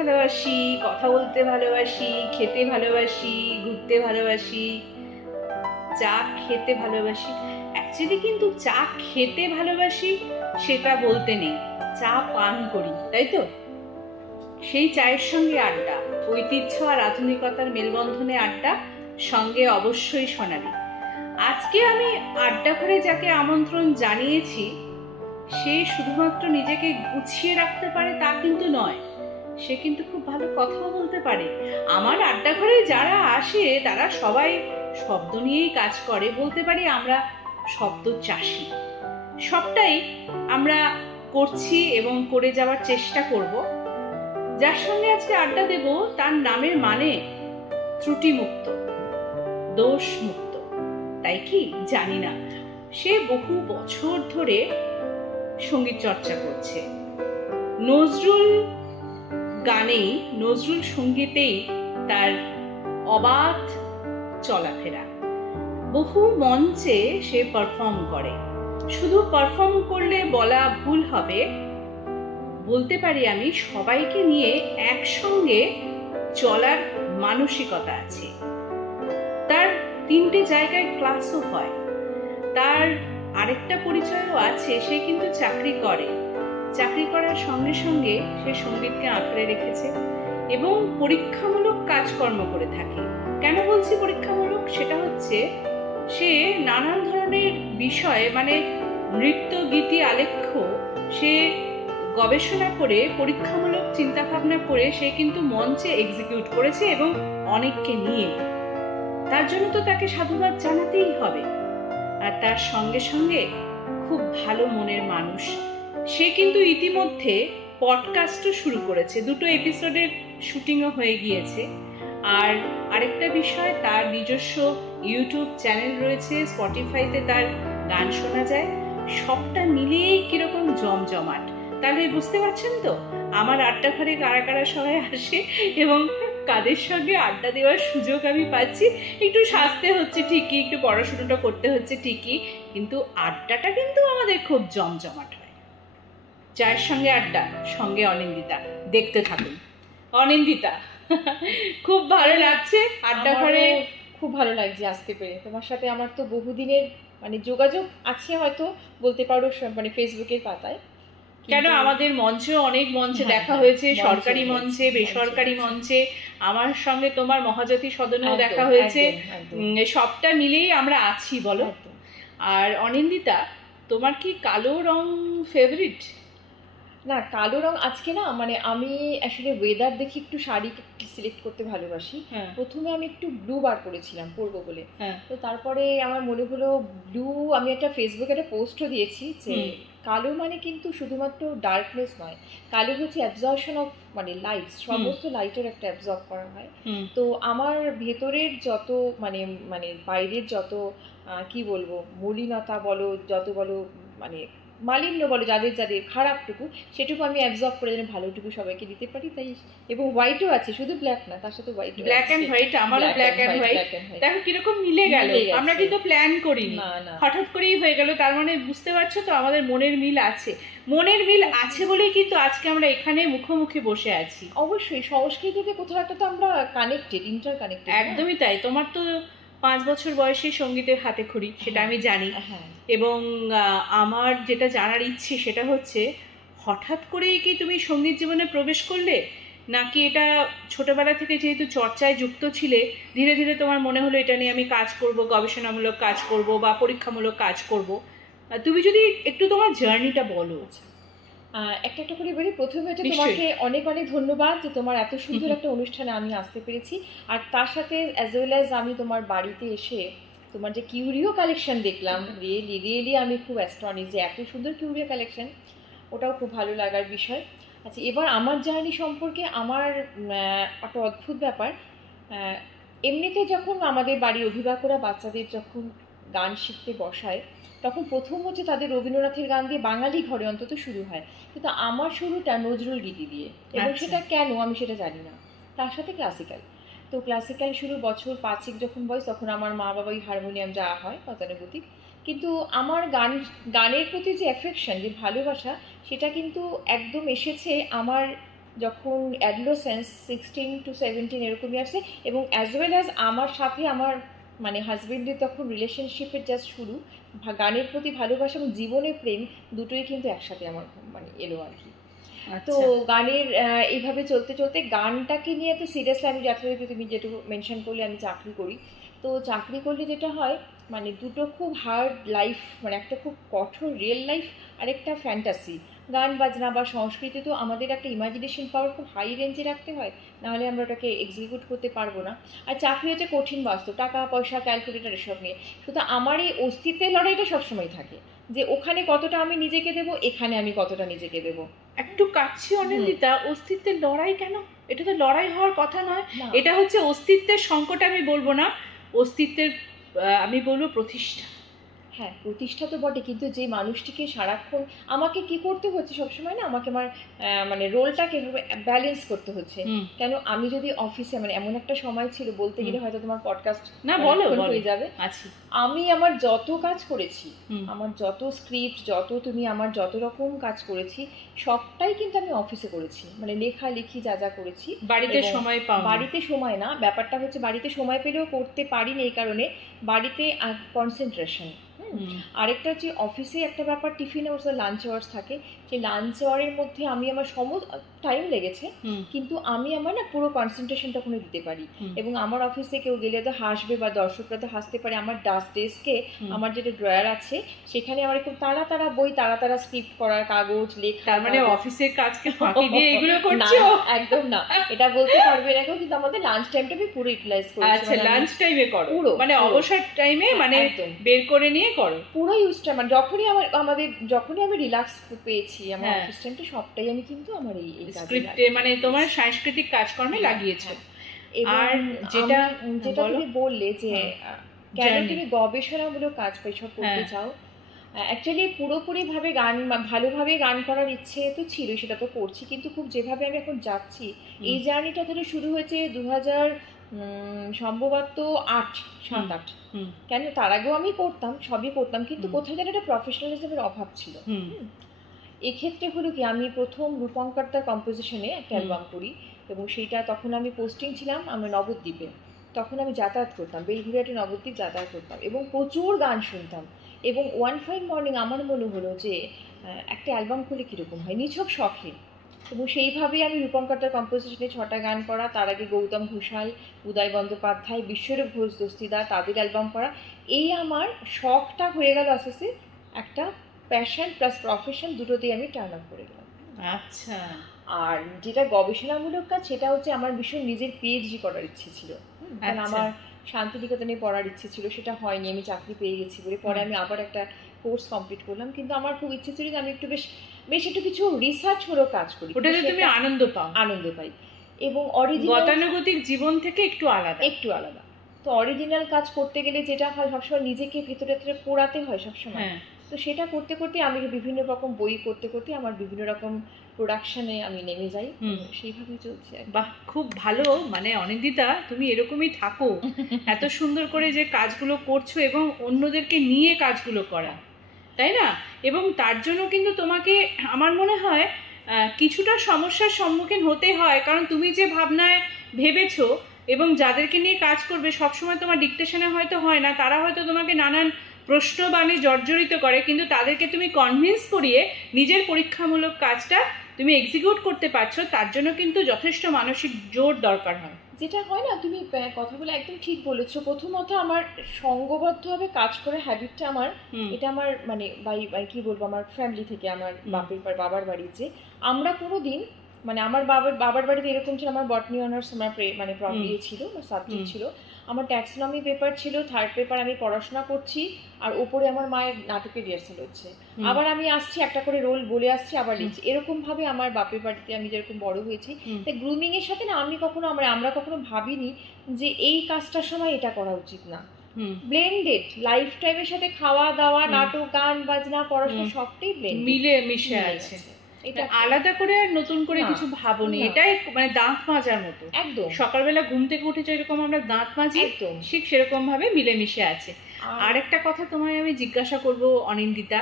ভালোবাসি, কথা বলতে ভালোবাসি, খেতে ভালোবাসি, ঘুরতে ভালোবাসি, চা খেতে ভালোবাসি। অ্যাকচুয়ালি কিন্তু চা খেতে ভালোবাসি সেটা বলতে নেই, চা পান করি, তাই তো? সেই চায়ের সঙ্গে আড্ডা, ঐতিহ্য আর আধুনিকতার মেলবন্ধনে আড্ডা, সঙ্গে অবশ্যই সোনালি। আজকে আমি আড্ডা ঘরে যাকে আমন্ত্রণ জানিয়েছি সে শুধুমাত্র নিজেকে গুছিয়ে রাখতে পারে তা কিন্তু নয়, সে কিন্তু খুব ভালো কথাও বলতে পারে। আমার আড্ডা ঘরে যারা আসে তারা সবাই শব্দ নিয়েই কাজ করে, বলতে পারি আমরা শব্দ চাষী। সবটাই আমরা করছি এবং করে যাওয়ার চেষ্টা করব। যার সঙ্গে আজকে আড্ডা দেব তার নামের মানে ত্রুটিমুক্ত, দোষমুক্ত, তাই কি জানি না। সে বহু বছর ধরে সঙ্গীত চর্চা করছে, নজরুল গানেই, নজরুল সঙ্গীতেই তার অবাধ চলাফেরা। বহু মঞ্চে সে পারফর্ম করে। শুধু পারফর্ম করলে বলা ভুল হবে, বলতে পারি আমি সবাইকে নিয়ে একসঙ্গে চলার মানসিকতা আছে। তার 3টে জায়গায় ক্লাসও হয়। তার আরেকটা পরিচয়ও আছে, সে কিন্তু চাকরি করে। চাকরি করার সঙ্গে সঙ্গে সে সঙ্গীতকে আঁকড়ে রেখেছে এবং পরীক্ষামূলক কাজকর্ম করে থাকে। কেন বলছি পরীক্ষামূলক? সেটা হচ্ছে সে নানান ধরনের বিষয়ে, মানে নৃত্য, গীতি, আলেখ্য, সে গবেষণা করে পরীক্ষামূলক চিন্তা ভাবনা করে সে কিন্তু মঞ্চে এক্সিকিউট করেছে এবং অনেককে নিয়ে। তার জন্য তো তাকে সাধুবাদ জানাতেই হবে। আর তার সঙ্গে সঙ্গে খুব ভালো মনের মানুষ। সে কিন্তু ইতিমধ্যে পডকাস্টও শুরু করেছে, 2টো এপিসোডের শুটিংও হয়ে গিয়েছে। আর আরেকটা বিষয়, তার নিজস্ব ইউটিউব চ্যানেল রয়েছে, স্পটিফাইতে তার গান শোনা যায়। সবটা মিলিয়েই কিরকম জমজমাট। তাহলে বুঝতে পারছেন তো আমার আড্ডা ঘরে কারা কারা সবাই আসে এবং কাদের সঙ্গে আড্ডা দেওয়ার সুযোগ আমি পাচ্ছি। একটু সাজতে হচ্ছে ঠিকই, একটু পড়াশোনাটা করতে হচ্ছে ঠিকই, কিন্তু আড্ডাটা কিন্তু আমাদের খুব জমজমাট হয়। চায়ের সঙ্গে আড্ডা, সঙ্গে অনিন্দিতা। দেখতে থাকুন। অনিন্দিতা, খুব ভালো লাগছে আড্ডা ঘরে। খুব ভালো লাগছে আসতে পেরে। তোমার সাথে আমার তো বহুদিনের মানে যোগাযোগ আছে, হয়তো বলতে পারো, মানে ফেসবুকের পাতায়। কেন, আমাদের মঞ্চে, অনেক মঞ্চে দেখা হয়েছে, সরকারি মঞ্চে, বেসরকারি মঞ্চে। আমার সঙ্গে তোমার মহাজাতি সদনেও দেখা হয়েছে। সবটা মিলেই আমরা আছি, বলো। আর অনিন্দিতা, তোমার কি কালো রং ফেভারিট? না, কালো রং আজকে না, মানে আমি আসলে ওয়েদার দেখি একটু শাড়ি সিলেক্ট করতে ভালোবাসি। প্রথমে আমি একটু ব্লু বার করেছিলাম পরবো বলে, তো তারপরে আমার মনে হলো ব্লু, আমি একটা ফেসবুকে একটা পোস্টও দিয়েছি যে কালো মানে কিন্তু শুধুমাত্র ডার্কনেস নয়, কালো হচ্ছে অ্যাবজর্পশন অফ মানে লাইট, সমস্ত লাইটের একটা অ্যাবজর্ব করা হয়। তো আমার ভেতরের যত মানে মানে বাইরের যত কি বলবো মলিনতা বলো, যত বলো মানে মালিন্য বলো, যাদের যাদের খারাপটুকু, সেটুকু আমি অ্যাবজর্ব করে যেন ভালোটুকু সবাইকে দিতে পারি। তাই, এবং হোয়াইটও আছে, শুধু ব্ল্যাক না, তার সাথে হোয়াইট, ব্ল্যাক এন্ড হোয়াইট। আমারও ব্ল্যাক এন্ড হোয়াইট। দেখো কিরকম মিলে গেল, আমরা কিন্তু প্ল্যান করিনি, হঠাৎ করেই হয়ে গেল। তার মানে বুঝতে পারছো তো আমাদের মনের মিল আছে। মনের মিল আছে বলেই কিন্তু আজকে আমরা এখানে মুখোমুখি বসে আছি। অবশ্যই সংস্কৃতিতে কোথাও একটা তো আমরা কানেক্টেড, ইন্টার কানেক্টেড। একদমই তাই। তোমার তো 5 বছর বয়সে সঙ্গীতের হাতে খড়ি, সেটা আমি জানি। এবং আমার যেটা জানার ইচ্ছে সেটা হচ্ছে, হঠাৎ করেই কি তুমি সঙ্গীত জীবনে প্রবেশ করলে, নাকি এটা ছোটবেলা থেকে যেহেতু চর্চায় যুক্ত ছিলে, ধীরে ধীরে তোমার মনে হলো এটা নিয়ে আমি কাজ করব, গবেষণামূলক কাজ করব বা পরীক্ষামূলক কাজ করব? তুমি যদি একটু তোমার জার্নিটা বলো। একটা একটা করে বলি। প্রথমে হচ্ছে তোমাকে অনেক অনেক ধন্যবাদ যে তোমার এত সুন্দর একটা অনুষ্ঠানে আমি আসতে পেরেছি। আর তার সাথে অ্যাজ ওয়েল অ্যাজ আমি তোমার বাড়িতে এসে তোমার যে কিউরিও কালেকশন দেখলাম, রিয়েলি আমি খুব অ্যাস্টনিশ যে এত সুন্দর কিউরিও কালেকশন, ওটাও খুব ভালো লাগার বিষয়। আচ্ছা, এবার আমার জার্নি সম্পর্কে আমার একটা অদ্ভুত ব্যাপার। এমনিতে যখন আমাদের বাড়ির অভিভাবকরা বাচ্চাদের যখন গান শিখতে বসায়, তখন প্রথম হচ্ছে তাদের রবীন্দ্রনাথের গান দিয়ে, বাঙালি ঘরে অন্তত শুরু হয়, কিন্তু আমার শুরুটা নজরুল গীতি দিয়ে। এবং সেটা কেন আমি সেটা জানি না। তার সাথে ক্লাসিক্যাল। তো ক্লাসিক্যাল শুরু বছর 5 যখন বয়স, তখন আমার মা বাবাই হারমোনিয়াম যা হয় গতানুগতিক, কিন্তু আমার গানের প্রতি যে অ্যাফেকশন, যে ভালোবাসা, সেটা কিন্তু একদম এসেছে আমার যখন অ্যাডোলেসেন্স 16 to 17 এরকমই আসছে, এবং অ্যাজ ওয়েল অ্যাজ আমার সাথে আমার মানে হাজবেন্ডের তখন রিলেশনশিপের জাস্ট শুরু, গানের প্রতি ভালোবাসা এবং জীবনের প্রেম দুটোই কিন্তু একসাথে আমার মানে এলো আর কি। তো গানের এইভাবে চলতে চলতে গানটাকে নিয়ে তো সিরিয়াসলি আমি যথারীতি তুমি যেটুকু মেনশন করলে আমি চাকরি করি, তো চাকরি করলে যেটা হয় মানে দুটো খুব হার্ড লাইফ, মানে একটা খুব কঠোর রিয়েল লাইফ আর একটা ফ্যান্টাসি। গান বাজনা বা সংস্কৃতি তো আমাদের একটা ইমাজিনেশন পাওয়ার খুব হাই রেঞ্জে রাখতে হয়, নাহলে আমরা ওটাকে এক্সিকিউট করতে পারবো না। আর চাকরি হচ্ছে কঠিন বাস্তব, টাকা পয়সা ক্যালকুলেটার এসব নিয়ে। শুধু আমার এই অস্তিত্বের লড়াইটা সবসময় থাকে যে ওখানে কতটা আমি নিজেকে দেবো, এখানে আমি কতটা নিজেকে দেবো। একটু কাচ্ছি অনিন্দিতা, অস্তিত্বের লড়াই কেন? এটা তো লড়াই হওয়ার কথা নয়, এটা হচ্ছে অস্তিত্বের সংকট। আমি বলবো না অস্তিত্বের, আমি বলবো প্রতিষ্ঠা। হ্যাঁ, প্রতিষ্ঠা তো বটে, কিন্তু যে মানুষটিকে সারাক্ষণ আমাকে কি করতে হচ্ছে সবসময় না, আমাকে আমার মানে রোলটাকে ব্যালেন্স করতে হচ্ছে। কেন আমি যদি অফিসে মানে এমন একটা সময় ছিল বলতে গেলে হয়তো তোমার পডকাস্ট না বলো হয়ে যাবে, আমি আমার যত কাজ করেছি, আমার যত স্ক্রিপ্ট, যত তুমি আমার যত রকম কাজ করেছি সবটাই কিন্তু আমি অফিসে করেছি। মানে লেখালেখি যা যা করেছি, বাড়িতে সময় পাও? বাড়িতে সময় না, ব্যাপারটা হচ্ছে বাড়িতে সময় পেলেও করতে পারিনি এই কারণে বাড়িতে কনসেন্ট্রেশন। আরেকটা হচ্ছে অফিসে একটা ব্যাপার, টিফিন আওয়ার্স আর লাঞ্চ আওয়ার্স থাকে, সেই লাঞ্চ আওয়ারের মধ্যে আমি আমার সমস্ত টাইম লেগেছে কিন্তু আমি আমার না পুরো কনসেন্ট্রেশনটা কোনো দিতে পারি। এবং আমার অফিসে কেউ গেলে তো হাসবে বা দর্শকরা তো হাসতে পারে, আমার ডেস্কে আমার যেটা ড্রয়ার আছে সেখানে আমার খুব তাড়া তাড়া বই, তাড়া তাড়া স্ক্রিপ্ট করার কাগজ, লেখা। তার মানে অফিসের কাজকে ফাঁকি দিয়ে এগুলো করছো? একদম না, এটা বলতে পারবে না কেউ, কিন্তু আমাদের লাঞ্চ টাইমটা আমি পুরো ইউটিলাইজ করি। আচ্ছা, লাঞ্চ টাইমে করো পুরো, মানে অবসর টাইমে মানে বের করে নিয়ে করো পুরো ইউজটা। মানে যখনই আমি রিল্যাক্স পেয়েছি আমার অফিস টাইমটা সবটাই আমি কিন্তু আমার এই স্ক্রিপ্টে মানে তোমার সাংস্কৃতিক কাজকর্মে লাগিয়েছো। আর যেটা তুমি বললে যে কেন তুমি গবেষণামূলক কাজ সব করতে চাও, অ্যাকচুয়ালি পুরোপুরিভাবে ভালোভাবে গান করার ইচ্ছে তো ছিল, সেটা তো করছি, কিন্তু খুব যেভাবে আমি এখন যাচ্ছি এই জার্নিটা ধরে শুরু হয়েছে 2000 সম্ভবত 7-8। কেন তার আগেও আমি করতাম, সবই করতাম, কিন্তু কোথায় যেন একটা প্রফেশনালিজমের অভাব ছিল। এক্ষেত্রে হলো কি, আমি প্রথম রূপঙ্কর্তার কম্পোজিশনে একটা অ্যালবাম করি, এবং সেইটা তখন আমি পোস্টিং ছিলাম আমরা নবদ্বীপে। তখন আমি যাতায়াত করতাম, বেলঘরিয়াতে নবদ্বীপ যাতায়াত করতাম এবং প্রচুর গান শুনতাম। এবং ওয়ান ফাইন মর্নিং আমার মনে হলো যে একটা অ্যালবাম করলে কীরকম হয়, নিছক শখে। এবং সেইভাবেই আমি রূপঙ্কর্তার কম্পোজিশনে 6টা গান করা, তার আগে গৌতম ঘোষাল, উদয় বন্দ্যোপাধ্যায়, বিশ্বরূপ ঘোষ দস্তিদার, তাদের অ্যালবাম করা। এই আমার শখটা হয়ে গেল আস্তে আস্তে একটা প্যাশন প্লাস প্রফেশন, দুটোতেই আমি টার্ন আপ করে গেলাম। আচ্ছা। আর যেটা গবেষণামূলক কাজ সেটা হচ্ছে আমার ভীষণ নিজের পিএইচডি করার ইচ্ছে ছিল, কারণ আমার শান্তিনিকেতনে পড়ার ইচ্ছে ছিল, সেটা হয়নি, আমি চাকরি পেয়ে গেছি বলে পরে আমি আবার একটা কোর্স কমপ্লিট করলাম। কিন্তু আমার খুব ইচ্ছে ছিল যে আমি একটু বেশ একটু কিছু রিসার্চ মূলক কাজ করি, ওটাতে তুমি আনন্দ পাই এবং অরিজিনাল গতানুগতিক জীবন থেকে একটু আলাদা। তো অরিজিনাল কাজ করতে গেলে যেটা হয় সবসময় নিজেকে ভিতরে পোড়াতে হয় সবসময়। তো সেটা করতে করতে আমি বিভিন্ন রকম বই করতে করতে আমার বিভিন্ন রকম প্রোডাকশনে আমি নেমে যাই, সেইভাবেই চলছে। বাহ, খুব ভালো। মানে অনিন্দিতা, তুমি এরকমই থাকো, এত সুন্দর করে যে কাজগুলো করছো এবং অন্যদেরকে নিয়ে কাজগুলো করা, তাই না? এবং তার জন্য কিন্তু তোমাকে আমার মনে হয় কিছুটা সমস্যার সম্মুখীন হতে হয়, কারণ তুমি যে ভাবনায় ভেবেছো এবং যাদেরকে নিয়ে কাজ করবে সবসময় তোমার ডিকটেশনে হয়তো হয় না, তারা হয়তো তোমাকে নানান প্রশ্নবাণী জর্জরিত করে, কিন্তু তাদেরকে তুমি কনভিন্স করিয়ে নিজের পরীক্ষামূলক কাজটা তুমি এক্সিকিউট করতে পারছো, তার জন্য কিন্তু যথেষ্ট মানসিক জোর দরকার হয়। যেটা হয় না, তুমি কথা বলে একদম ঠিক বলেছো। প্রথমত আমার সঙ্গবদ্ধভাবে কাজ করার হ্যাবিটটা আমার, এটা আমার মানে কি বলবো, আমার ফ্যামিলি থেকে, আমার বাবার বাড়িতে আমরা কোনোদিন মানে আমার বাবার বাড়িতে এরকম ছিল, আমার বটনি অনার্স আমার মানে ছিল, আমার সাবজেক্ট ছিল, আমার ট্যাক্সোনমি পেপার ছিল, 3rd পেপার আমি পড়াশোনা করছি, আর উপরে আমার মায়ের নাটকের রিহার্সাল হচ্ছে, আবার আমি আসছি একটা করে রোল বলে আসছি, আবার লিখছি। এরকম ভাবে আমার বাপের বাড়িতে আমি যেরকম বড় হয়েছি, তাই গ্রুমিং এর সাথে না আমরা কখনো ভাবিনি যে এই কাজটার সময় এটা করা উচিত না। ব্লেন্ডেড লাইফ টাইমের সাথে খাওয়া দাওয়া, নাটক, গান বাজনা, পড়াশোনা সবটাই মিলে মিশে আছে। এটা আলাদা করে আর নতুন করে কিছু ভাবনি, এটাই মানে দাঁত মাজার মতো। একদম সকালবেলা ঘুম থেকে উঠে যেরকম আমরা দাঁত মাজি, ঠিক সেরকম ভাবে মিলেমিশে আছে। আর একটা কথা তোমায় আমি জিজ্ঞাসা করব অনিন্দিতা,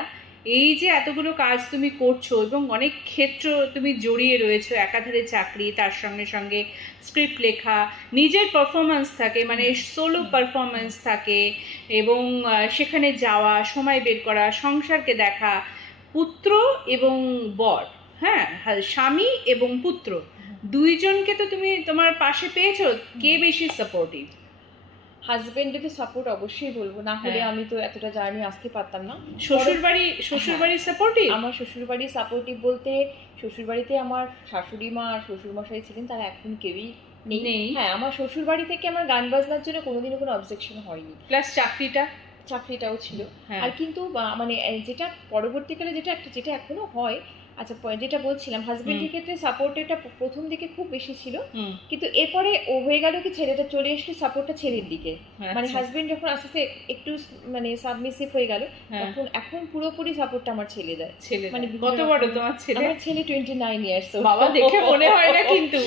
এই যে এতগুলো কাজ তুমি করছো এবং অনেক ক্ষেত্র তুমি জড়িয়ে রয়েছো, একাধারে চাকরি, তার সঙ্গে সঙ্গে স্ক্রিপ্ট লেখা, নিজের পারফরমেন্স থাকে, মানে সোলো পারফরমেন্স থাকে, এবং সেখানে যাওয়া, সময় বের করা, সংসারকে দেখা, পুত্র এবং বর, হ্যাঁ, স্বামী এবং পুত্র, দুইজনকে তো তুমি তোমার পাশে পেয়েছো। কে বেশি সাপোর্টিভ? হাজবেন্ডের তো সাপোর্ট অবশ্যই বলবো, না হলে আমি তো এতটা জার্নি আসতে পারতাম না। শ্বশুরবাড়ি সাপোর্টিভ? আমার শ্বশুরবাড়ি সাপোর্টিভ বলতে, শ্বশুরবাড়িতে আমার শাশুড়ি মা আর শ্বশুরমশাই ছিলেন, তারা এখন কেউই নেই। হ্যাঁ, আমার শ্বশুরবাড়ি থেকে আমার গান বাজনার জন্য কোনোদিনও কোনো অবজেকশন হয়নি। প্লাস চাকরিটাও ছিল। আর কিন্তু মানে যেটা পরবর্তীকালে যেটা এখনো হয়, আচ্ছা যেটা বলছিলাম, হাজবেন্ডের ক্ষেত্রে সাপোর্টটা প্রথম দিকে খুব বেশি ছিল, কিন্তু এরপরে ও হয়ে গেল কি ছেলেটা চলে এসে সাপোর্টটা ছেলের দিকে, মানে হাজবেন্ড যখন আস্তে আস্তে একটু মানে সাবমিসিভ হয়ে গেল, তখন এখন পুরোপুরি সাপোর্টটা আমার ছেলে দেয়। মানে কত বড় তোমার ছেলে? আমার ছেলে 29 ইয়ার্স। বাবা, দেখে মনে হয় না কিন্তু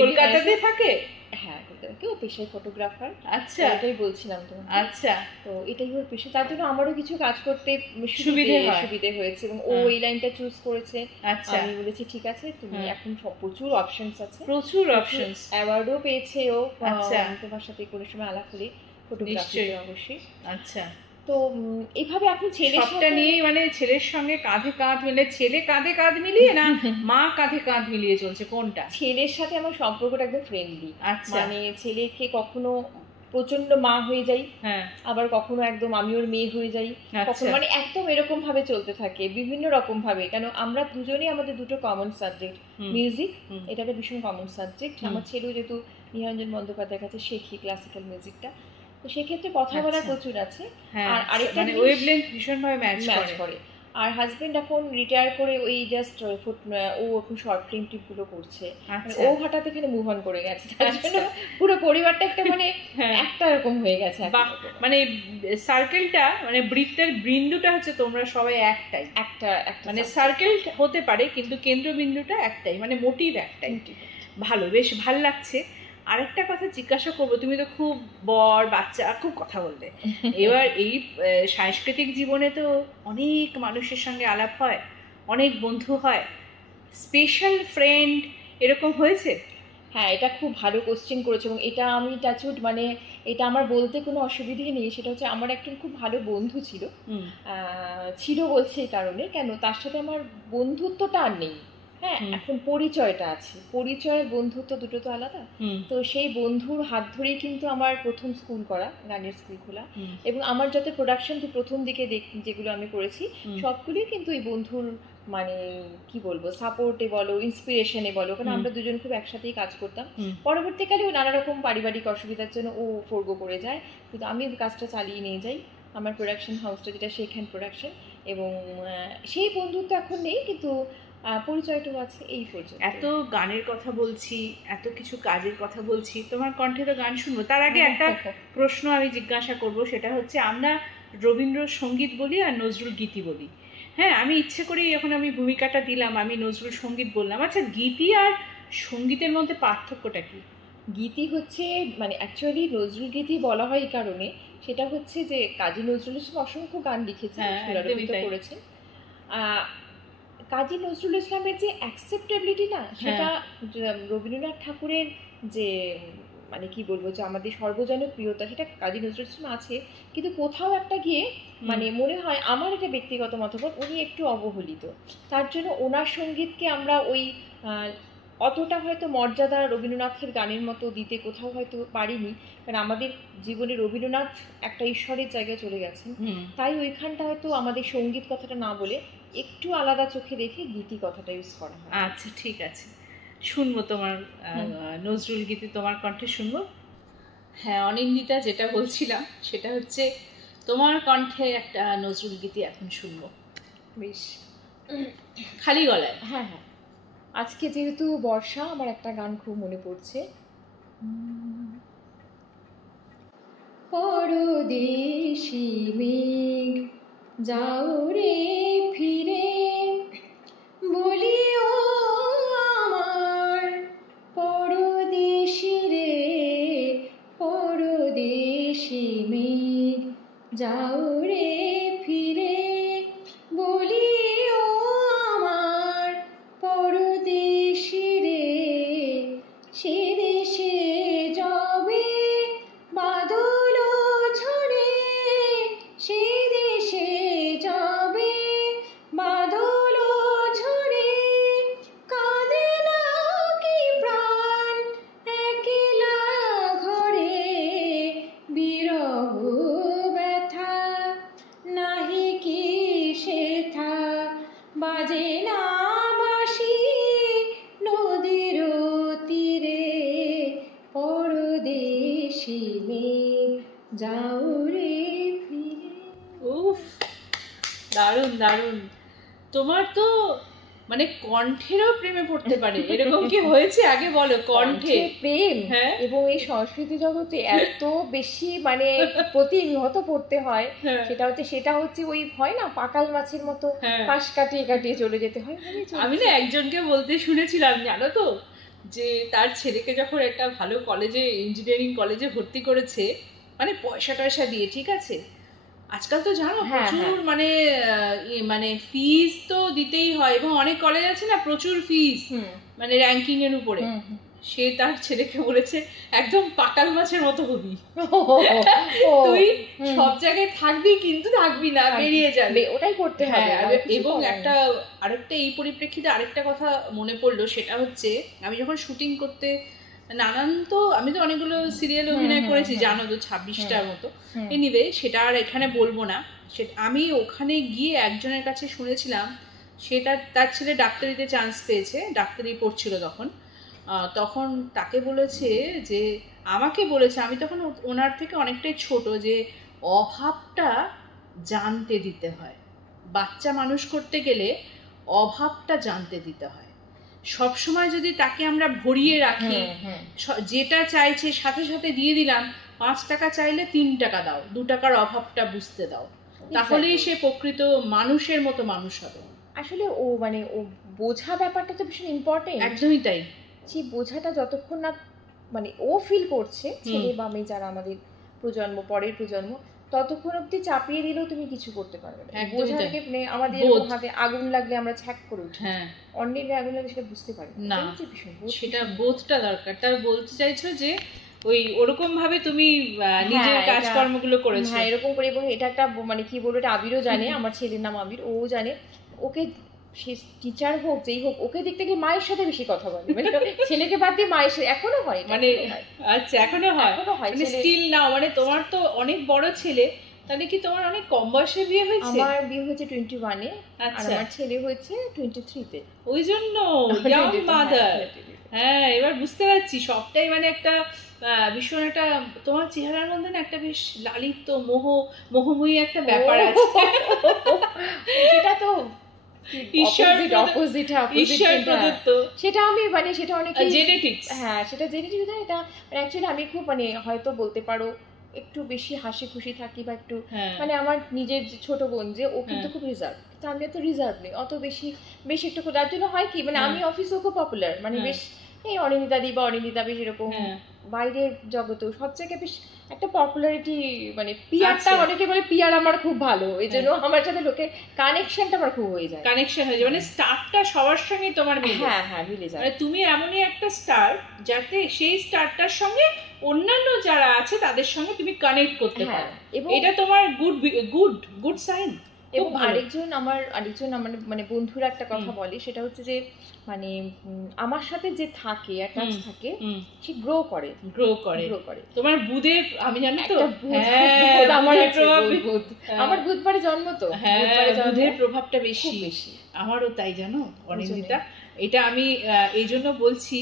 কলকাতাতে থাকে। হ্যাঁ, কেউ পেশায় ফটোগ্রাফার। আচ্ছা, এটাই বলছিলাম তো। আচ্ছা, তো এটাই ওর পেশা, তার জন্য আমারও কিছু কাজ করতে সুবিধে হয়েছে, এবং ও এই লাইনটা চুজ করেছে। আমি বলেছি ঠিক আছে, তুমি এখন প্রচুর অপশনস আছে, অ্যাওয়ার্ডও পেয়েছে ও। তোমার সাথে কোনো সময় আলাপ হলে ফটোগ্রাফি অবশ্যই। আচ্ছা, তো এইভাবে এখন ছেলের সাথে নিয়ে, মানে ছেলের সঙ্গে কাঁধে কাঁধ মিলে, ছেলে কাঁধে কাঁধ মিলিয়ে না মা কাঁধে কাঁধ মিলিয়ে চলছে কোনটা? ছেলের সাথে আমার সম্পর্কটা একদম ফ্রেন্ডলি। মানে ছেলেকে কখনো প্রচন্ড মা হয়ে যাই, আবার কখনো একদম আমি ওর মেয়ে হয়ে যাই, কখনো মানে একদম এরকম ভাবে চলতে থাকে, বিভিন্ন রকম ভাবে। কেন আমরা দুজনেই, আমাদের দুটো কমন সাবজেক্ট, মিউজিক, এটা একটা ভীষণ কমন সাবজেক্ট। আমার ছেলেও যেহেতু নিরঞ্জন বন্দ্যোপাধ্যায়ের কাছে শেখি ক্লাসিক্যাল মিউজিকটা, তো সেক্ষেত্রে কথা বলার প্রচুর আছে। আর আরেকটা মানে ওয়েভলেন্থ ভীষণভাবে ম্যাচ করে। আর হাজবেন্ড এখন রিটায়ার করে ওই জাস্ট ও এখন শর্ট ফিল্ম টিপগুলো করছে, ও হঠাৎ এখানে মুভ অন করে গেছে, তার জন্য পুরো পরিবারটা একটা মানে একটা রকম হয়ে গেছে। মানে সার্কেলটা, মানে বৃত্তের বিন্দুটা হচ্ছে তোমরা সবাই একটাই, একটা মানে সার্কেল হতে পারে কিন্তু কেন্দ্রবিন্দুটা একটাই, মানে মোটিভ একটাই। ভালো, বেশ ভালো লাগছে। আরেকটা কথা জিজ্ঞাসা করবো, তুমি তো খুব বর বাচ্চা খুব কথা বললে, এবার এই সাংস্কৃতিক জীবনে তো অনেক মানুষের সঙ্গে আলাপ হয়, অনেক বন্ধু হয়, স্পেশাল ফ্রেন্ড এরকম হয়েছে? হ্যাঁ, এটা খুব ভালো কোশ্চেন করেছে, এবং এটা আমি টাচউড, মানে এটা আমার বলতে কোনো অসুবিধে নেই। সেটা হচ্ছে আমার একজন খুব ভালো বন্ধু ছিল বলছে এই কারণে, কেন তার সাথে আমার বন্ধুত্বটা আর নেই, হ্যাঁ, এখন পরিচয়টা আছে। পরিচয় বন্ধুত্ব দুটো তো আলাদা। তো সেই বন্ধুর হাত ধরেই কিন্তু আমার প্রথম স্কুল করা, গানের স্কুল খোলা, এবং আমার যত প্রোডাকশন প্রথম দিকে যেগুলো আমি করেছি সবগুলোই কিন্তু এই বন্ধুর, মানে কি বলবো, সাপোর্টে বলো, ইন্সপিরেশনে বলো, কারণ আমরা দুজন খুব একসাথেই কাজ করতাম। পরবর্তীকালেও নানা রকম পারিবারিক অসুবিধার জন্য ও ফোরগো করে যায়, কিন্তু আমি কাজটা চালিয়ে নিয়ে যাই। আমার প্রোডাকশন হাউসটা যেটা শেখ হ্যান্ড প্রোডাকশন, এবং সেই বন্ধুত্ব এখন নেই, কিন্তু পরিচয়টাও আছে। এই পর্যন্ত এত গানের কথা বলছি, এত কিছু কাজের কথা বলছি, তোমার কণ্ঠে তো গান শুনবো। তার আগে একটা প্রশ্ন আমি জিজ্ঞাসা করব, সেটা হচ্ছে আমরা রবীন্দ্রসঙ্গীত বলি আর নজরুল গীতি বলি। হ্যাঁ, আমি ইচ্ছে করেই যখন আমি ভূমিকাটা দিলাম আমি নজরুল সঙ্গীত বললাম। আচ্ছা, গীতি আর সঙ্গীতের মধ্যে পার্থক্যটা কি? গীতি হচ্ছে, মানে অ্যাকচুয়ালি নজরুল গীতি বলা হয় এই কারণে, সেটা হচ্ছে যে কাজী নজরুল ইসলাম অসংখ্য গান লিখেছেন, করেছেন। কাজী নজরুল ইসলামের যে অ্যাকসেপ্টেবিলিটি না, সেটা রবীন্দ্রনাথ ঠাকুরের যে, মানে কি বলবো, যে আমাদের সর্বজনপ্রিয়তা, সেটা কাজী নজরুল ইসলাম আছে, কিন্তু কোথাও একটা গিয়ে মানে মনে হয়, আমার এটা ব্যক্তিগত মতামত, উনি একটু অবহেলিত। তার জন্য ওনার সঙ্গীতকে আমরা ওই অতটা হয়তো মর্যাদা রবীন্দ্রনাথের গানের মতো দিতে কোথাও হয়তো পারিনি, কারণ আমাদের জীবনে রবীন্দ্রনাথ একটা ঈশ্বরের জায়গায় চলে গেছেন, তাই ওইখানটা হয়তো আমাদের সঙ্গীত কথাটা না বলে একটু আলাদা চোখে দেখে গীতি কথাটা ইউজ করা হয়। আচ্ছা, ঠিক আছে, শুনবো তোমার নজরুল গীতি, তোমার কণ্ঠে শুনবো। হ্যাঁ অনিন্দিতা, যেটা বলছিলাম সেটা হচ্ছে তোমার কণ্ঠে একটা নজরুল গীতি এখন শুনবো, বেশ খালি গলায়। হ্যাঁ, আজকে যেহেতু বর্ষা, আমার একটা গান খুব মনে পড়ছে। পরদেশি মেঘ যাও রে ফিরে, বলি ও আমার পরদেশি রে, পরদেশি মেঘ যাও রে ফিরে, বলি আকাশে মেঘ যাও রে ফিরে। উফ, দারুণ দারুণ। তোমার তো মানে কণ্ঠেরও প্রেমে পড়তে পারে, এরকম কি হয়েছে আগে বলো? কণ্ঠে প্রেম, হ্যাঁ, এবং এই সংস্কৃতি জগতে এত বেশি মানে প্রতিনিয়ত পড়তে হয়, সেটা হচ্ছে ওই হয় না পাকাল মাছের মতো পাশ কাটিয়ে কাটিয়ে চলে যেতে হয়। আমি না একজনকে বলতে শুনেছিলাম জানো তো, যে তার ছেলেকে যখন একটা ভালো কলেজে, ইঞ্জিনিয়ারিং কলেজে ভর্তি করেছে, মানে পয়সা টয়সা দিয়ে, ঠিক আছে, আজকাল তো জানো প্রচুর মানে মানে ফিস তো দিতেই হয়, এবং অনেক কলেজ আছে না প্রচুর ফিস মানে র্যাঙ্কিং এর উপরে। সে তার ছেলেকে বলেছে একদম পাকাল মাছের মতো হবি, তুই সব জায়গায় থাকবি কিন্তু থাকবি না, বেরিয়ে যাবে, ওটাই করতে হবে। এবং আরেকটা এই পরিপ্রেক্ষিতে আরেকটা কথা মনে পড়লো, সেটা হচ্ছে আমি যখন শুটিং করতে আমি তো অনেকগুলো সিরিয়াল অভিনয় করেছি জানো তো, 26টার মতো। এনিওয়ে সেটা আর এখানে বলবো না। আমি ওখানে গিয়ে একজনের কাছে শুনেছিলাম, তার ছেলে ডাক্তারিতে চান্স পেয়েছে, ডাক্তারি পড়ছিল তখন তাকে বলেছে যে, আমাকে বলেছে, আমি তখন ওনার থেকে অনেকটাই ছোট, যে অভাবটা জানতে দিতে হয়, বাচ্চা মানুষ করতে গেলে অভাবটা জানতে দিতে হয়। সব সময় যদি তাকে আমরা ভরিয়ে রাখি, যেটা চাইছে সাথে সাথে দিয়ে দিলাম, 5 টাকা চাইলে 3 টাকা দাও, 2 টাকার অভাবটা বুঝতে দাও, তাহলেই সে প্রকৃত মানুষের মতো মানুষ হবে। আসলে ও বোঝা ব্যাপারটা তো ভীষণ ইম্পর্টেন্ট। একদমই তাই। সেই বোঝাটা যতক্ষণ না মানে ও ফিল করছে, ছেলে বা মেয়ে যারা আমাদের প্রজন্ম, পরের প্রজন্ম, ততক্ষণ অব্দি চাপিয়ে দিলেও তুমি কিছু করতে পারবে না। বোঝাকে আমাদের হাতে আগুন লাগলে আমরা ছ্যাক করে উঠি, অন্যের আগুন লাগলে সেটা বুঝতে পারি না, সেটা বোধটা দরকার। তার বলতে চাইছো যে ওই ওরকম ভাবে তুমি নিজের কাজকর্মগুলো করেছো। হ্যাঁ, এরকম করে। এবং এটা একটা মানে কি বলবো, এটা আবিরও জানে, আমার ছেলের নাম আবির, ও জানে। ওকে সে টিচার হোক যেই হোক, ওকে দেখতে গিয়ে মায়ের সাথে বেশি কথা বলে, মানে ছেলেকে বাদ দিয়ে মায়ের সাথে এখনো হয়, মানে আচ্ছা এখনো হয় মানে স্টিল নাও। মানে তোমার তো অনেক বড় ছেলে, তাহলে কি তোমার অনেক কম বয়সে বিয়ে হয়েছে? আমার বিয়ে হয়েছে 21-এ, আর আমার ছেলে হয়েছে 23-তে। ওই জন্য ইয়াং মাদার। হ্যাঁ, এবার বুঝতে পারছি সবটাই মানে একটা ভীষণ একটা তোমার চেহারার মধ্যে না একটা বেশ লালিত্য মোহময়ী একটা ব্যাপার আছে। সেটা তো ঈশ্বর প্রদত্ত, সেটা আমি মানে সেটা অনেক জেনেটিক্স। হ্যাঁ, সেটা জেনেটিক্স। এটা অ্যাকচুয়ালি আমি খুব মানে হয়তো বলতে পারো একটু বেশি হাসি খুশি থাকি, বা একটু মানে আমার নিজের যে ছোট বোন, যে ও কিন্তু খুব রিজার্ভ, কিন্তু আমি এত রিজার্ভ নেই, অত বেশি একটু। তার জন্য হয় কি, মানে আমি অফিসেও খুব পপুলার, মানে বেশ এই অনিন্দিতা দি বা অনিন্দিতা বেশ এরকম বাইরের জগতেও সব জায়গায় বেশ একটা পপুলারিটি, মানে পিয়ারটা, অনেকে বলে পিয়ার আমার খুব ভালো, এই জন্য আমার সাথে লোকের কানেকশনটা আমার খুব হয়ে যায়, মানে স্টারটা সবার সঙ্গে তোমার মিলে। হ্যাঁ মিলে যায়। তুমি এমনই একটা স্টার যাতে সেই স্টারটার সঙ্গে অন্যান্য যারা আছে তাদের সঙ্গে তুমি কানেক্ট করতে পারো, এটা তোমার গুড সাইন। এবং আরেকজন আমার মানে বন্ধুরা একটা কথা বলে, সেটা হচ্ছে যে মানে আমার সাথে যে থাকে, অ্যাটাচ থাকে, সে গ্রো করে। তোমার বুধের, আমি জানি তো, আমার বুধবারে জন্ম, তো বুধের প্রভাবটা বেশি। আমারও তাই, জানো অনিন্দিতা, এটা আমি এই জন্য বলছি।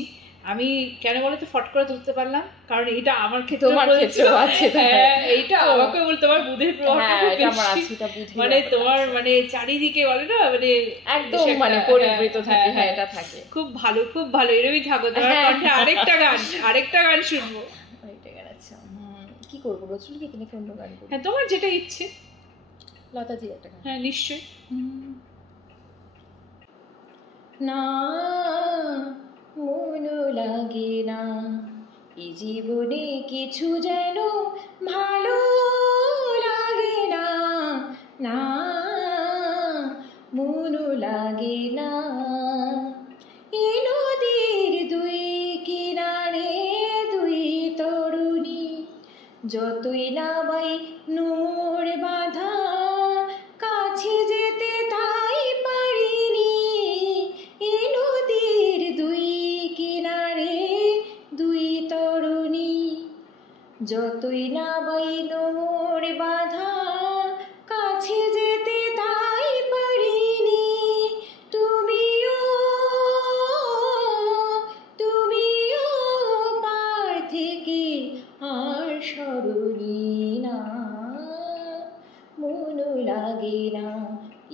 আমি কেন বলতো ফট করে ধরতে পারলাম, কারণ এটা আমার ক্ষেত্রে আছে। এইটা আমাকে বলতে, তোমার বুধের প্রভাবটা খুব বেশি, মানে তোমার মানে চারিদিকে বলে না, মানে একদম মানে পরিবৃত থাকে। হ্যাঁ, এটা থাকে। খুব ভালো, খুব ভালো, এরকমই থাকো। তোমার কণ্ঠে আরেকটা গান শুনবো। আচ্ছা, কি করবো, নজরুল গীতি নাকি অন্য গান করবো? হ্যাঁ, তোমার যেটা ইচ্ছে। লতাজির একটা গান। হ্যাঁ, নিশ্চয়ই। না মন লাগে না এই জীবনে কিছু, যেন ভালো লাগে না, না মন লাগে না। এ নদীর দুই কিনারে দুই তরুণী, যতই নাবাই নোর বাঁধা, কাছে যেতে তাই পারিনি। এ নদীর দুই কিনারে দুই তরুণী, যতই নাবাই নোর বাঁধা, কাছে যেতে তাই পারিনি। তুমিও পার থেকে আর বলি না, মনও লাগে না,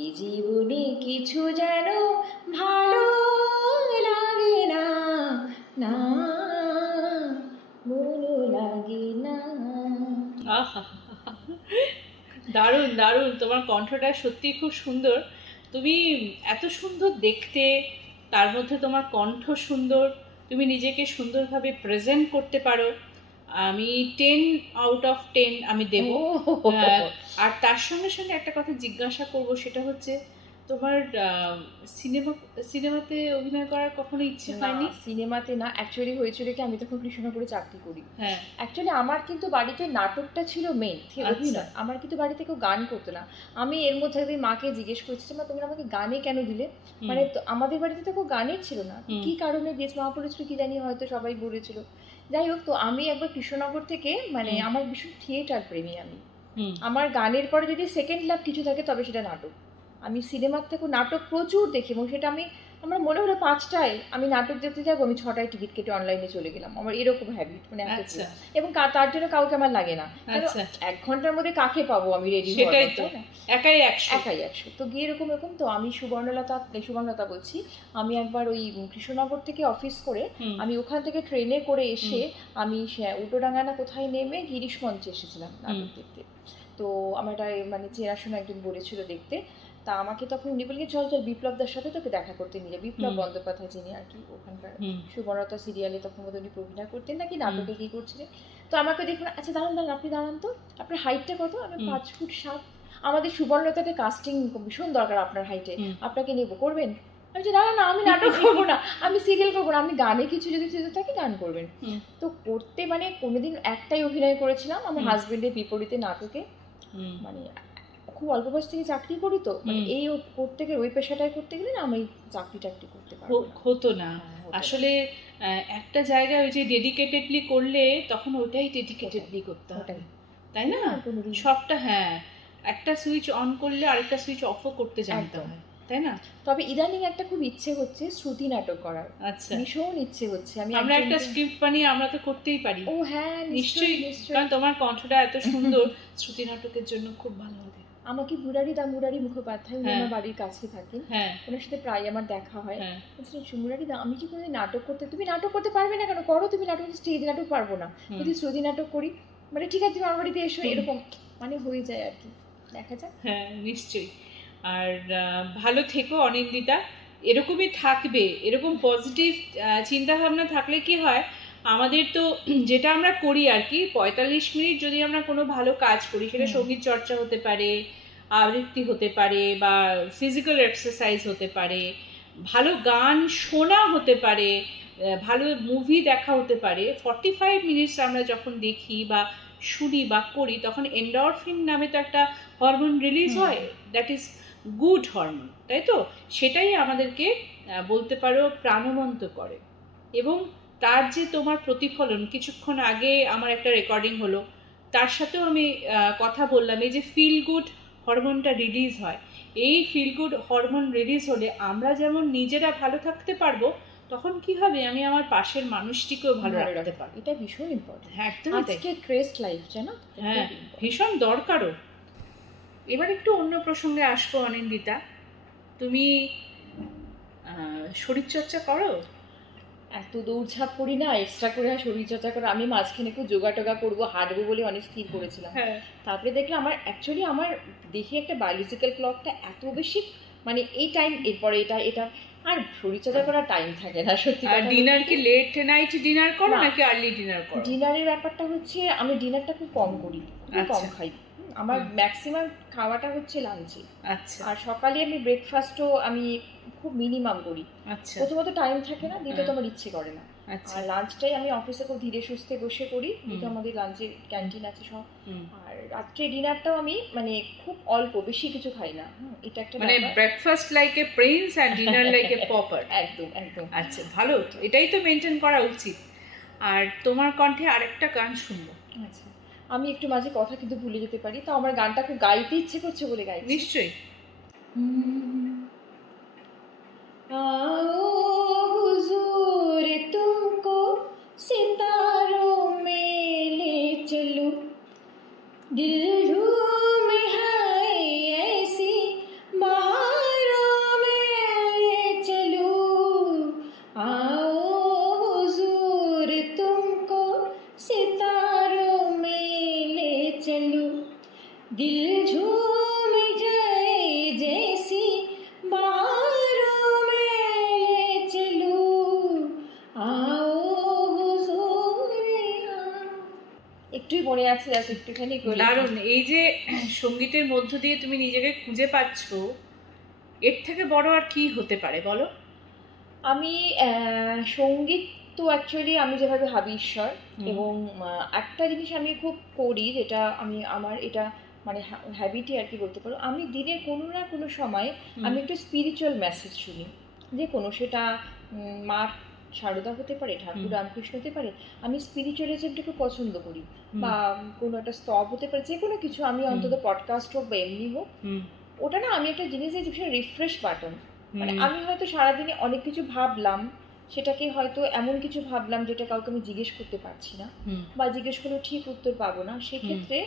এ জীবনে কিছু যেন ভালো লাগে না, না মনও লাগে না। আহা, দারুণ দারুণ, তোমার কণ্ঠটা সত্যি খুব সুন্দর। তুমি এত সুন্দর দেখতে, তার মধ্যে তোমার কণ্ঠ সুন্দর, তুমি নিজেকে সুন্দরভাবে প্রেজেন্ট করতে পারো। আমি 10 out of 10 আমি দেব। আর তার সঙ্গে সঙ্গে একটা কথা জিজ্ঞাসা করব, সেটা হচ্ছে তোমার সিনেমাতে অভিনয় করার কখনো ইচ্ছে হয়নি? সিনেমাতে না, অ্যাকচুয়ালি হয়েছিল কি, আমি তখন কৃষ্ণনগরে চাকরি করি। হ্যাঁ, অ্যাকচুয়ালি আমার কিন্তু বাড়িতে নাটকটা ছিল মেন, অভিনয়। আমার কিন্তু বাড়িতে কেউ গান করতো না। আমি এর মধ্যে একদিন মাকে জিজ্ঞেস করছি, মা তুমি আমাকে গানে কেন দিলে? মানে আমাদের বাড়িতে তো কেউ গানের ছিল না, কি কারণে দিয়েছে, মা বলেছিল কি জানি, হয়তো সবাই বলেছিল। যাই হোক, তো আমি একবার কৃষ্ণনগর থেকে, মানে আমার ভীষণ থিয়েটার প্রেমী আমি। আমার গানের পরে যদি সেকেন্ড লাভ কিছু থাকে তবে সেটা নাটক। আমি সিনেমার থেকে নাটক প্রচুর দেখি, এবং সেটা আমার মনে হলো 5টায় আমি নাটক দেখতে যাবো, আমি 6টায় টিকিট কেটে অনলাইনে চলে গেলাম। আমার এরকম হ্যাবিট, মানে এবং তার জন্য কাউকে আমার লাগে না। 1 ঘন্টার মধ্যে কাকে পাবো আমি রেডি, সেটাই তো, একাই 100। তো গিয়ে এরকম তো আমি সুবর্ণলতা বলছি, আমি একবার ওই কৃষ্ণনগর থেকে অফিস করে আমি ওখান থেকে ট্রেনে করে এসে আমি উল্টোডাঙ্গা না কোথায় নেমে গিরিশ মঞ্চে এসেছিলাম নাটক দেখতে। তো আমার একটা মানে চেনাশোনা একজন বলেছিল দেখতে, তা আমাকে তখন উনি বললেন চল চল বিপ্লবদার সাথে তোকে দেখা করতে নিয়ে, বিপ্লব বন্দ্যোপাধ্যায় যিনি আর কি ওখানকার সুবর্ণতা সিরিয়ালে তখন বোধ উনি অভিনয় করতেন নাকি নাটকে কি করছিলেন। তো আমাকে দেখুন, আচ্ছা দাঁড়ান আপনি দাঁড়ান তো, আপনার হাইটটা কত? আমি 5 ফুট 7। আমাদের সুবর্ণতাতে কাস্টিং ভীষণ দরকার আপনার হাইটে, আপনাকে নেবো, করবেন? আমি বলছি না, আমি নাটক করবো না, আমি সিরিয়াল করবো না, আমি গানে কিছু যদি থাকে গান করবেন। তো করতে মানে কোনোদিন একটাই অভিনয় করেছিলাম আমার হাজবেন্ডের বিপরীতে নাটকে। মানে খুব অল্প বয়স থেকে চাকরি করি, তো মানে এই করতে গেলে, ওই পেশাটাই করতে গেলে না আমি চাকরি করতে পারবো হতো না আসলে। একটা জায়গায় ওই যে ডেডিকেটেডলি করলে তখন ওটাই ডেডিকেটেডলি করতে হবে, তাই না? সবটা, হ্যাঁ, একটা সুইচ অন করলে আরেকটা সুইচ অফও করতে জানতে হয়, তাই না? তবে ইদানিং একটা খুব ইচ্ছে হচ্ছে শ্রুতি নাটক করার। আচ্ছা, ভীষণ ইচ্ছে হচ্ছে। আমরা একটা স্ক্রিপ্ট বানিয়ে আমরা তো করতেই পারি। ও হ্যাঁ, নিশ্চয়ই, কারণ তোমার কণ্ঠটা এত সুন্দর, শ্রুতি নাটকের জন্য খুব ভালো হবে। আমাকে মুরারি মুখোপাধ্যায়, উনি আমার বাড়ির কাছে থাকেন, ওনার সাথে প্রায় আমার দেখা হয়। মুরারি দা, আমি কি করে নাটক করতে, তুমি নাটক করতে পারবে না কেন, করো তুমি নাটক, স্টেজ নাটক পারবো না, যদি শ্রুতি নাটক করি, মানে ঠিক আছে তুমি আমার বাড়িতে এসো, এরকম মানে হয়ে যায় আর কি, দেখা যাক। হ্যাঁ নিশ্চয়ই। আর ভালো থেকো অনিন্দিতা, এরকমই থাকবে, এরকম পজিটিভ চিন্তা ভাবনা থাকলে কি হয়, আমাদের তো যেটা আমরা করি আর কি, 45 মিনিট যদি আমরা কোনো ভালো কাজ করি, সেটা সঙ্গীত চর্চা হতে পারে, আবৃত্তি হতে পারে, বা ফিজিক্যাল এক্সারসাইজ হতে পারে, ভালো গান শোনা হতে পারে, ভালো মুভি দেখা হতে পারে। 45 মিনিটস আমরা যখন দেখি বা শুনি বা করি, তখন এন্ডরফিন নামে তো একটা হরমোন রিলিজ হয়, দ্যাট ইজ গুড হরমোন, তাই তো? সেটাই আমাদেরকে বলতে পারো প্রাণবন্ত করে। এবং তার যে তোমার প্রতিফলন, কিছুক্ষণ আগে আমার একটা রেকর্ডিং হলো, তার সাথেও আমি কথা বললাম, এই যে ফিল গুড হরমোনটা রিলিজ হয়, এই ফিল গুড হরমোন রিলিজ হলে আমরা যেমন নিজেরা ভালো থাকতে পারবো, তখন কি হবে, আমি আমার পাশের মানুষটিকেও ভালো রাখতে পারবো। এটা ভীষণ ইম্পর্টেন্ট। হ্যাঁ, একদমই তাই। আজকে স্ট্রেসড লাইফ, জানো? হ্যাঁ, ভীষণ দরকারও। এবার একটু অন্য প্রসঙ্গে আসবো অনিন্দিতা, তুমি শরীরচর্চা করো? এত দৌড়ঝাঁপ করি না, এক্সট্রা করে শরীরচর্চা করে। আমি মাঝখানে খুব যোগা টোগা করবো, হাঁটবো বলে অনেক স্থির করেছিলাম। তারপরে দেখলাম আমার দেখি একটা বায়োলজিক্যাল ক্লকটা এত বেশি, মানে এই টাইম, এরপরে এটা আর শরীরচর্চা করার টাইম থাকে না সত্যি। ডিনার কি লেট নাইট ডিনার করো নাকি আর্লি ডিনার করো? ডিনারের ব্যাপারটা হচ্ছে আমি ডিনারটা খুব কম করি, খুব কম খাই। আমার ম্যাক্সিমাম খাওয়াটা হচ্ছে লাঞ্চে। আচ্ছা। আর সকালে আমি ব্রেকফাস্টও আমি খুব মিনিমাম করি। আচ্ছা। প্রথমত টাইম থাকে না, দ্বিতীয়ত আমার ইচ্ছে করে না। আর লাঞ্চটাই আমি অফিসে খুব ধীরে সুস্থে বসে করি, যেহেতু আমাদের লাঞ্চের ক্যান্টিন আছে সব। আর রাত্রে ডিনারটাও আমি মানে খুব অল্প, বেশি কিছু খাই না। এটা একটা মানে ব্রেকফাস্ট লাইক এ প্রিন্স আর ডিনার লাইক এ পপার। একদম একদম। আচ্ছা, ভালো তো, এটাই তো মেনটেন করা উচিত। আর তোমার কণ্ঠে আরেকটা গান শুনবো। আচ্ছা, আমি একটু মাঝে কথা কিন্তু ভুলে যেতে পারি, তো আমার গানটা খুব গাইতে ইচ্ছে করছে বলে গাইছি। নিশ্চয়ই। आओ हुजूर तुमको सितारों में ले चलूं, दिल झूम है ऐसी बहारों में ले चलूं, आओ हुजूर तुमको सितारों में ले चलूं, दिल झूम जाए जैसी बहारों में ले चलूं, आओ हुजूर आओ। একটুই মনে আছে, একটুখানি দারুণ। এই যে সঙ্গীতের মধ্য দিয়ে তুমি নিজেকে খুঁজে পাচ্ছ, এর থেকে বড় আর কি হতে পারে বলো? আমি সঙ্গীত তো অ্যাকচুয়ালি আমি যেভাবে ভাবি ঈশ্বর, এবং একটা জিনিস আমি খুব করি যেটা আমি আমার এটা মানে হ্যাবিটই আর কি বলতে পারো, আমি দিনের কোনো না কোনো সময় আমি একটু স্পিরিচুয়াল মেসেজ শুনি, যে কোনো সেটা মা সারদা হতে পারে, ঠাকুর রামকৃষ্ণ হতে পারে, আমি স্পিরিচুয়ালিজমটাকে পছন্দ করি, বা কোনো একটা স্তব হতে পারে, যে কোনো কিছু আমি অন্তত পডকাস্ট হোক বা এমনি হোক, ওটা না আমি একটা জিনিস যে ভীষণ রিফ্রেশ বাটন। মানে আমি হয়তো সারাদিনে অনেক কিছু ভাবলাম, সেটাকে হয়তো এমন কিছু ভাবলাম যেটা কাউকে আমি জিজ্ঞেস করতে পারছি না, বা জিজ্ঞেস করলেও ঠিক উত্তর পাবো না, সেক্ষেত্রে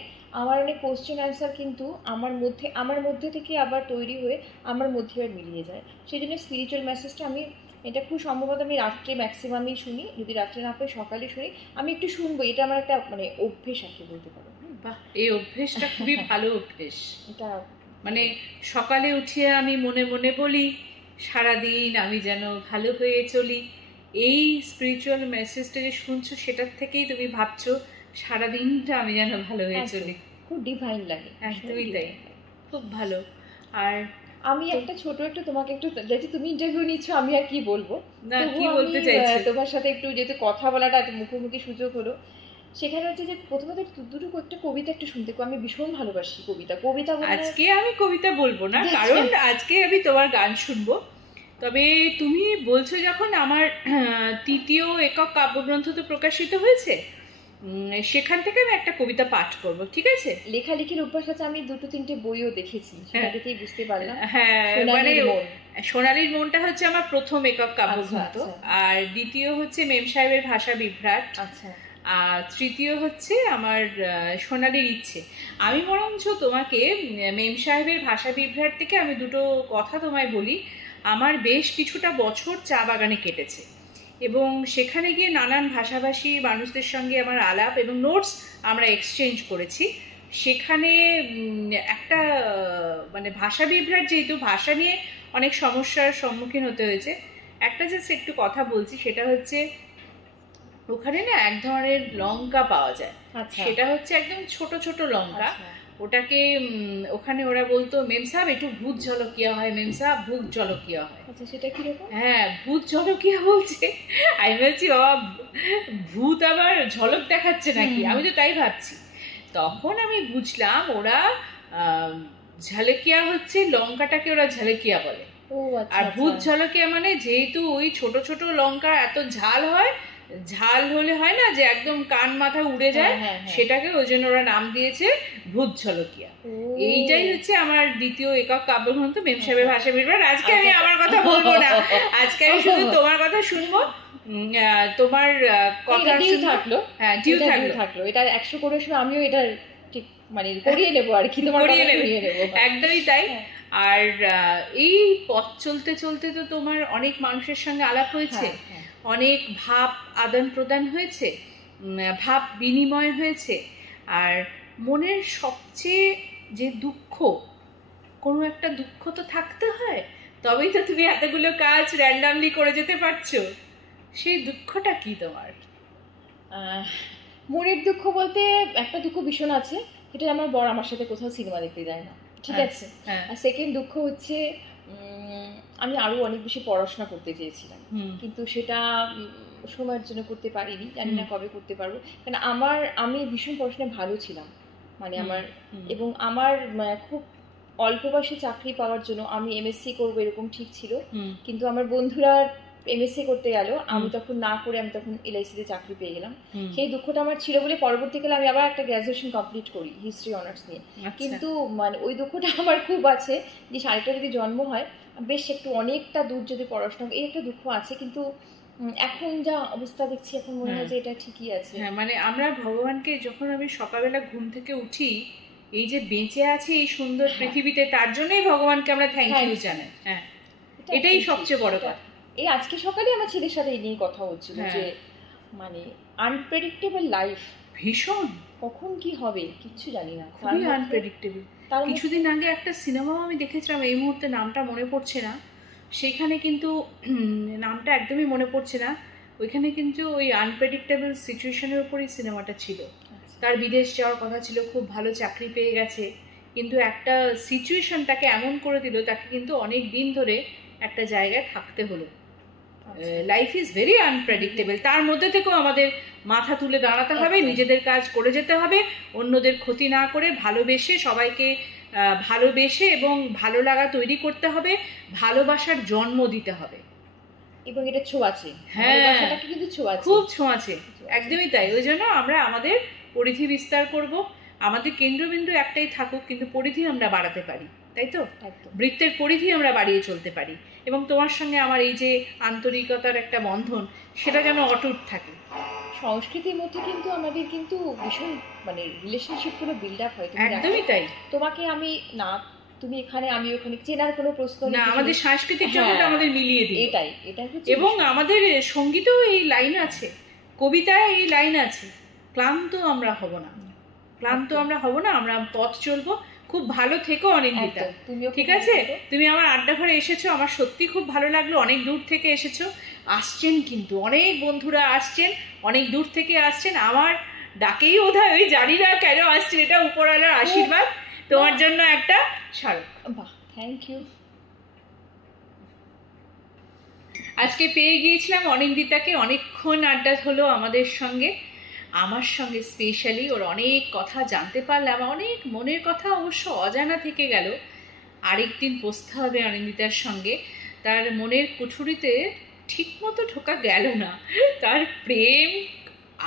আমার অনেক কোশ্চেন অ্যান্সার কিন্তু আমার মধ্যে থেকে আবার তৈরি হয়ে আমার মধ্যে আর মিলিয়ে যায়। সেই জন্য স্পিরিচুয়াল মেসেজটা আমি, এটা খুব সম্ভবত আমি রাত্রে ম্যাক্সিমামই শুনি, যদি রাত্রে না পাই সকালে শুনি, আমি একটু শুনবো, এটা আমার একটা মানে অভ্যেস আর কি বলতে পারো। বাহ, এই অভ্যেসটা খুবই ভালো অভ্যেস। এটা মানে সকালে উঠিয়ে আমি মনে মনে বলি সারাদিন আমি যেন ভালো হয়ে চলি, এই স্পিরিচুয়াল মেসেজটা যে শুনছো সেটার থেকেই তুমি ভাবছো সারাদিনটা আমি যেন ভালো হয়ে চলি। খুব ডিভাইন লাগে, একদমই তাই, খুব ভালো। আর আমি একটা ছোট একটু তোমাকে একটু, যেহেতু তুমি ইন্টারভিউ নিচ্ছ আমি আর কি বলবো, না কি বলতে চাইছি তোমার সাথে একটু যেহেতু কথা বলাটা মুখোমুখি সুযোগ হলো, সেখানে হচ্ছে যে প্রথমে দুটো একটা কবিতা একটু শুনতে, আমি ভীষণ ভালোবাসি কবিতা। আজকে আমি কবিতা বলবো না, কারণ আজকে আমি তোমার গান শুনবো। তবে তুমি বলছো যখন, আমার তৃতীয় একক কাব্যগ্রন্থ তো প্রকাশিত হয়েছে, সেখান থেকে আমি একটা কবিতা পাঠ করব, ঠিক আছে? লেখালেখির অভ্যাস আছে, আমি 2-3টে বইও দেখেছি, সেটা দেখেই বুঝতে পারলাম। হ্যাঁ, মানে সোনালীর মনটা হচ্ছে আমার প্রথম একক কাব্যগ্রন্থ, আর দ্বিতীয় হচ্ছে মেম সাহেবের ভাষা বিভ্রাট, আচ্ছা, আর তৃতীয় হচ্ছে আমার সোনালীর ইচ্ছে। আমি বরঞ্চ তোমাকে মেম সাহেবের ভাষা বিভ্রাট থেকে আমি দুটো কথা তোমায় বলি। আমার বেশ কিছুটা বছর চা বাগানে কেটেছে, এবং সেখানে গিয়ে নানান ভাষাভাষী মানুষদের সঙ্গে আমার আলাপ এবং নোটস আমরা এক্সচেঞ্জ করেছি। সেখানে একটা মানে ভাষা বিভ্রাট, যেহেতু ভাষা নিয়ে অনেক সমস্যার সম্মুখীন হতে হয়েছে, একটা জাস্ট একটু কথা বলছি, সেটা হচ্ছে ওখানে না এক ধরনের লঙ্কা পাওয়া যায়, সেটা হচ্ছে একদম ছোট ছোট লঙ্কা। ওটাকে ওখানে ওরা বলতো মেম সাহেব একটু ভূত ঝলকিয়া হয়, মেম সাহেব ভূত ঝলকিয়া হয়। আচ্ছা, সেটা কিরকম? হ্যাঁ, ভূত ঝলকিয়া বলছে। আমি বলছি বাবা, ভূত আবার ঝলক দেখাচ্ছে নাকি, আমি তো তাই ভাবছি। তখন আমি বুঝলাম ওরা ঝলকিয়া হচ্ছে লঙ্কাটাকে ওরা ঝলকিয়া বলে, আর ভূত ঝলকিয়া মানে যেহেতু ওই ছোট ছোট লঙ্কা এত ঝাল হয়, ঝাল হলে হয় না যে একদম কান মাথা উড়ে যায়, সেটাকে ওই জন্য ওরা নাম দিয়েছে ভূত ঝলকিয়া। এইটাই হচ্ছে আমার দ্বিতীয় একক কাব্যগ্রন্থ মেম সাহেবের ভাষা বিভ্রাট। আজকে আমি আমার কথা বলবো না, আজকে আমি শুধু তোমার কথা শুনবো, তোমার কথা থাকলো। হ্যাঁ, ডিউ থাকলো। এটা 100 করে শুনে আমিও এটা ঠিক মানে করিয়ে নেবো আর কি, তোমার করিয়ে নেবো। একদমই তাই। আর এই পথ চলতে চলতে তো তোমার অনেক মানুষের সঙ্গে আলাপ হয়েছে, অনেক ভাব আদান প্রদান হয়েছে, ভাব বিনিময় হয়েছে, আর মনের সবচেয়ে যে দুঃখ, কোনো একটা দুঃখ তো থাকতে হয়, তবেই তো তুমি এতগুলো কাজ র্যান্ডামলি করে যেতে পারছো। সেই দুঃখটা কি তোমার? মনের দুঃখ বলতে একটা দুঃখ ভীষণ আছে, এটা আমার বর আমার সাথে কোথাও সিনেমা দেখতে যায় না, ঠিক আছে। আর সেকেন্ড দুঃখ হচ্ছে আমি আরো অনেক বেশি পড়াশোনা করতে চেয়েছিলাম, কিন্তু সেটা সময়ের জন্য করতে পারিনি, জানি না কবে করতে পারবো। কারণ আমি ভীষণ পড়াশোনায় ভালো ছিলাম, মানে এবং আমার খুব অল্প বয়সে চাকরি পাওয়ার জন্য আমি এমএসসি করবো এরকম ঠিক ছিল, কিন্তু আমার বন্ধুরা এমএসসি করতে গেল, আমি তখন না করে আমি তখন এলআইসিতে চাকরি পেয়ে গেলাম। সেই দুঃখটা আমার ছিল বলে পরবর্তীকালে আমি আবার একটা গ্র্যাজুয়েশন কমপ্লিট করি হিস্ট্রি অনার্স নিয়ে, কিন্তু মানে ওই দুঃখটা আমার খুব আছে যে শাড়িটা যদি জন্ম হয় বেশ একটু অনেকটা দূর যদি পড়াশোনা, এই একটা দুঃখ আছে। কিন্তু এখন যা অবস্থা দেখছি এখন মনে হয় যে এটা ঠিকই আছে। হ্যাঁ, মানে আমরা ভগবানকে, যখন আমি সকালবেলা ঘুম থেকে উঠি, এই যে বেঁচে আছি এই সুন্দর পৃথিবীতে, তার জন্যই ভগবানকে আমরা থ্যাংক ইউ জানাই। হ্যাঁ, এটাই সবচেয়ে বড় কথা। এই আজকে সকালে আমার ছেলের সাথে এই নিয়ে কথা হচ্ছিল যে মানে আনপ্রেডিক্টেবল লাইফ, ভীষণ, কখন কি হবে কিচ্ছু জানি না, খুবই আনপ্রেডিক্টেবল। কিছুদিন আগে একটা সিনেমাও আমি দেখেছিলাম, এই মুহূর্তে নামটা মনে পড়ছে না, সেখানে কিন্তু নামটা একদমই মনে পড়ছে না, ওইখানে কিন্তু ওই আনপ্রেডিক্টেবল সিচুয়েশনের উপরই সিনেমাটা ছিল। তার বিদেশ যাওয়ার কথা ছিল, খুব ভালো চাকরি পেয়ে গেছে, কিন্তু একটা সিচুয়েশন তাকে এমন করে দিল, তাকে কিন্তু অনেক দিন ধরে একটা জায়গায় থাকতে হলো। Life is very unpredictable. তার মধ্যে থেকেও আমাদের মাথা তুলে দাঁড়াতে হবে, নিজেদের কাজ করে যেতে হবে, অন্যদের ক্ষতি না করে ভালোবেসে, সবাইকে ভালোবেসে এবং ভালো লাগা তৈরি করতে হবে, ভালোবাসার জন্ম দিতে হবে। এবং এটা ছোঁয়াচে, হ্যাঁ, কিন্তু ছোঁয়াচে, খুব ছোঁয়াচে, একদমই তাই। ওই জন্য আমরা আমাদের পরিধি বিস্তার করব, আমাদের কেন্দ্রবিন্দু একটাই থাকুক, কিন্তু পরিধি আমরা বাড়াতে পারি, তাই তো? বৃত্তের পরিধি আমরা বাড়িয়ে চলতে পারি, এবং তোমার সঙ্গে আমার এই যে আন্তরিকতার একটা বন্ধন, সেটা যেন অটুট থাকে। সংস্কৃতির মধ্যে কিন্তু আমাদের কিন্তু ভীষণ মানে রিলেশনশিপ গুলো বিল্ড আপ হয়। একদমই তাই। তোমাকে আমি না, তুমি এখানে আমি ওখানে, চেনার কোনো প্রশ্ন না, আমাদের সাংস্কৃতিক জগৎটা আমাদের মিলিয়ে দিই। এটাই হচ্ছে। এবং আমাদের সঙ্গীতেও এই লাইন আছে, কবিতায় এই লাইন আছে, ক্লান্ত আমরা হব না, ক্লান্ত আমরা হব না, আমরা পথ চলবো। খুব ভালো থেকো অনিন্দিতা, ঠিক আছে? তুমি আমার আড্ডা ঘরে এসেছো, আমার সত্যি খুব ভালো লাগলো। অনেক দূর থেকে এসেছো, আসছেন কিন্তু অনেক বন্ধুরা আসছেন, অনেক দূর থেকে আসছেন, আমার ডাকেই বোধহয়, ওই জানি না কেন আসছেন, এটা উপরওয়ালার আশীর্বাদ তোমার জন্য একটা স্মারক। বাহ, থ্যাংক ইউ। আজকে পেয়ে গিয়েছিলাম অনিন্দিতাকে, অনেকক্ষণ আড্ডা হলো আমাদের সঙ্গে, আমার সঙ্গে স্পেশালি। ওর অনেক কথা জানতে পারলাম, অনেক মনের কথা অবশ্য অজানা থেকে গেল। আরেকদিন বসতে হবে অনিন্দিতার সঙ্গে, তার মনের কুঠুরিতে ঠিক মতো ঢোকা গেল না, তার প্রেম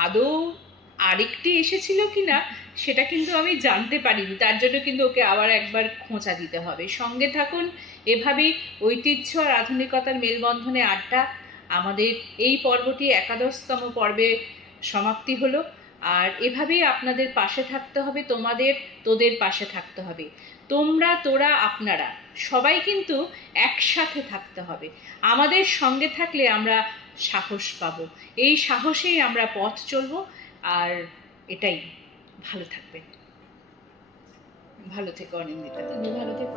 আদৌ আরেকটি এসেছিল কিনা সেটা কিন্তু আমি জানতে পারিনি, তার জন্য কিন্তু ওকে আবার একবার খোঁচা দিতে হবে। সঙ্গে থাকুন, এভাবেই ঐতিহ্য আর আধুনিকতার মেলবন্ধনে আড্ডা। আমাদের এই পর্বটি 11তম পর্বে সমাপ্তি হলো, আর এভাবেই আপনাদের পাশে থাকতে হবে, তোদের পাশে থাকতে হবে। তোমরা, তোরা, আপনারা সবাই কিন্তু একসাথে থাকতে হবে। আমাদের সঙ্গে থাকলে আমরা সাহস পাবো, এই সাহসেই আমরা পথ চলবো। আর এটাই, ভালো থাকবেন, ভালো থেকো অনিন্দিতা। তুমি ভালো থেকো।